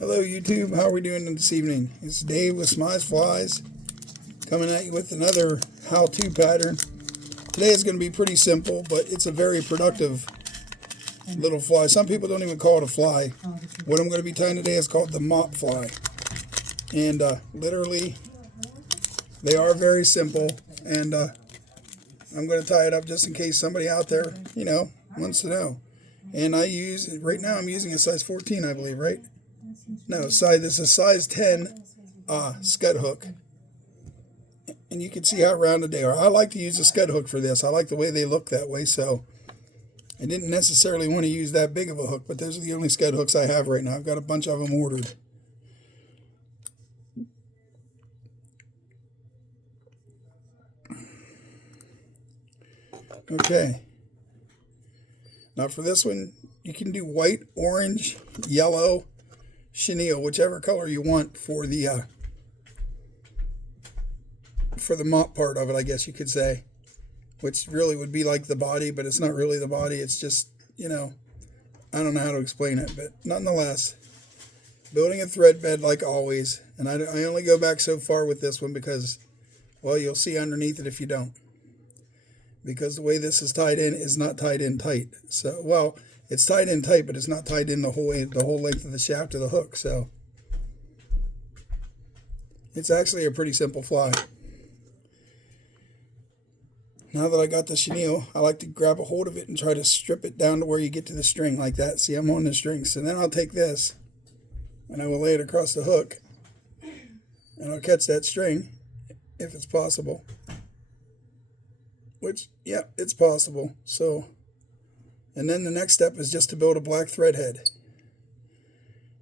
Hello YouTube, how are we doing this evening? It's Dave with Smize Flies coming at you with another how-to pattern. Today is going to be pretty simple, but it's a very productive little fly. Some people don't even call it a fly. What I'm going to be tying today is called the mop fly. And literally, they are very simple. And I'm going to tie it up just in case somebody out there, wants to know. And right now I'm using a size 14, I believe, right? No, this is a size 10 scud hook. And you can see how rounded they are. I like to use a scud hook for this. I like the way they look that way, so I didn't necessarily want to use that big of a hook, but those are the only scud hooks I have right now. I've got a bunch of them ordered. Okay. Now for this one, you can do white, orange, yellow, chenille, whichever color you want for the mop part of it, I guess you could say, which really would be like the body, but it's not really the body. It's just, I don't know how to explain it, but nonetheless, building a thread bed like always. And I only go back so far with this one because, well, you'll see underneath it if you don't, because the way this is tied in is not tied in tight. So, well, it's tied in tight, but it's not tied in the whole length of the shaft of the hook. So it's actually a pretty simple fly. Now that I got the chenille, I like to grab a hold of it and try to strip it down to where you get to the string like that. See, I'm on the string. So then I'll take this and I will lay it across the hook and I'll catch that string if it's possible. Which, yeah, it's possible. So, and then the next step is just to build a black thread head.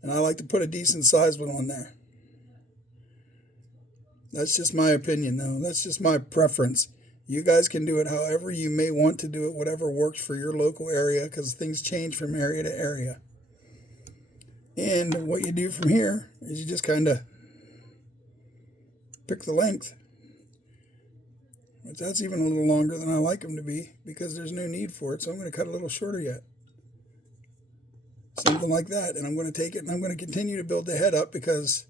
And I like to put a decent size one on there. That's just my opinion, though. That's just my preference. You guys can do it however you may want to do it, whatever works for your local area, because things change from area to area. And what you do from here is you just kind of pick the length. But that's even a little longer than I like them to be because there's no need for it. So I'm going to cut a little shorter yet. Something like that. And I'm going to take it and I'm going to continue to build the head up because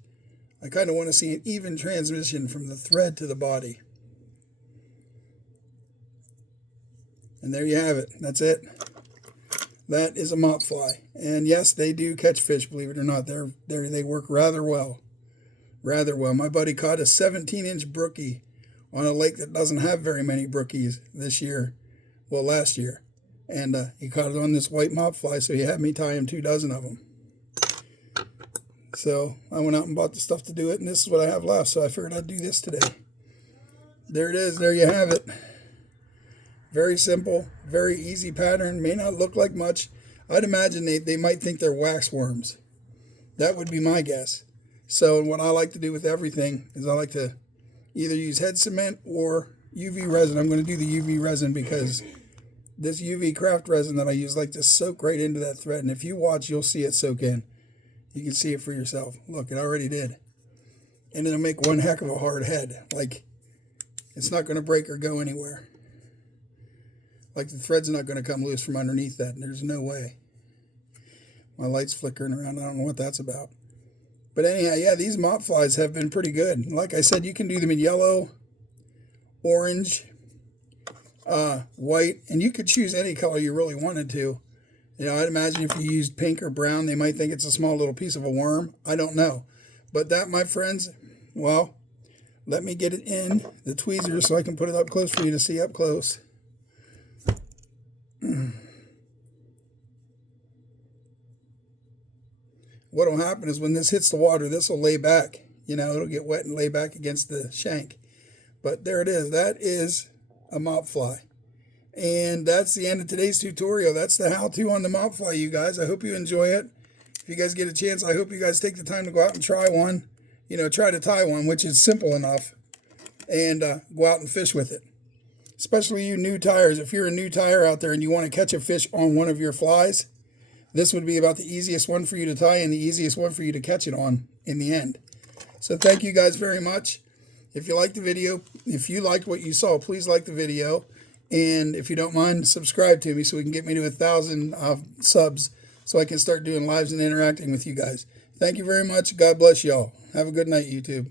I kind of want to see an even transition from the thread to the body. And there you have it. That's it. That is a mop fly. And yes, they do catch fish, believe it or not. They work rather well. Rather well. My buddy caught a 17-inch brookie on a lake that doesn't have very many brookies this year. Well, last year. And he caught it on this white mop fly, so he had me tie him 24 of them. So I went out and bought the stuff to do it, and this is what I have left. So I figured I'd do this today. There it is. There you have it. Very simple, very easy pattern. May not look like much. I'd imagine they might think they're wax worms. That would be my guess. So what I like to do with everything is I like to either use head cement or UV resin. I'm going to do the UV resin because this UV craft resin that I use like to soak right into that thread. And if you watch, you'll see it soak in. You can see it for yourself. Look, it already did. And it'll make one heck of a hard head. Like, it's not going to break or go anywhere. Like the thread's not going to come loose from underneath that. There's no way. My light's flickering around. I don't know what that's about. But anyhow, yeah, these mop flies have been pretty good. Like I said, you can do them in yellow, orange, white, and you could choose any color you really wanted to. I'd imagine if you used pink or brown, they might think it's a small little piece of a worm. I don't know. But that, my friends, well, let me get it in the tweezers so I can put it up close for you to see up close. What will happen is when this hits the water, this will lay back. It'll get wet and lay back against the shank. But there it is. That is a mop fly. And that's the end of today's tutorial. That's the how-to on the mop fly, you guys. I hope you enjoy it. If you guys get a chance, I hope you guys take the time to go out and try one. Try to tie one, which is simple enough. And go out and fish with it. Especially you new tyers. If you're a new tyer out there and you want to catch a fish on one of your flies, this would be about the easiest one for you to tie and the easiest one for you to catch it on in the end. So thank you guys very much. If you liked the video, if you liked what you saw, please like the video. And if you don't mind, subscribe to me so we can get me to 1,000 subs so I can start doing lives and interacting with you guys. Thank you very much. God bless y'all. Have a good night, YouTube.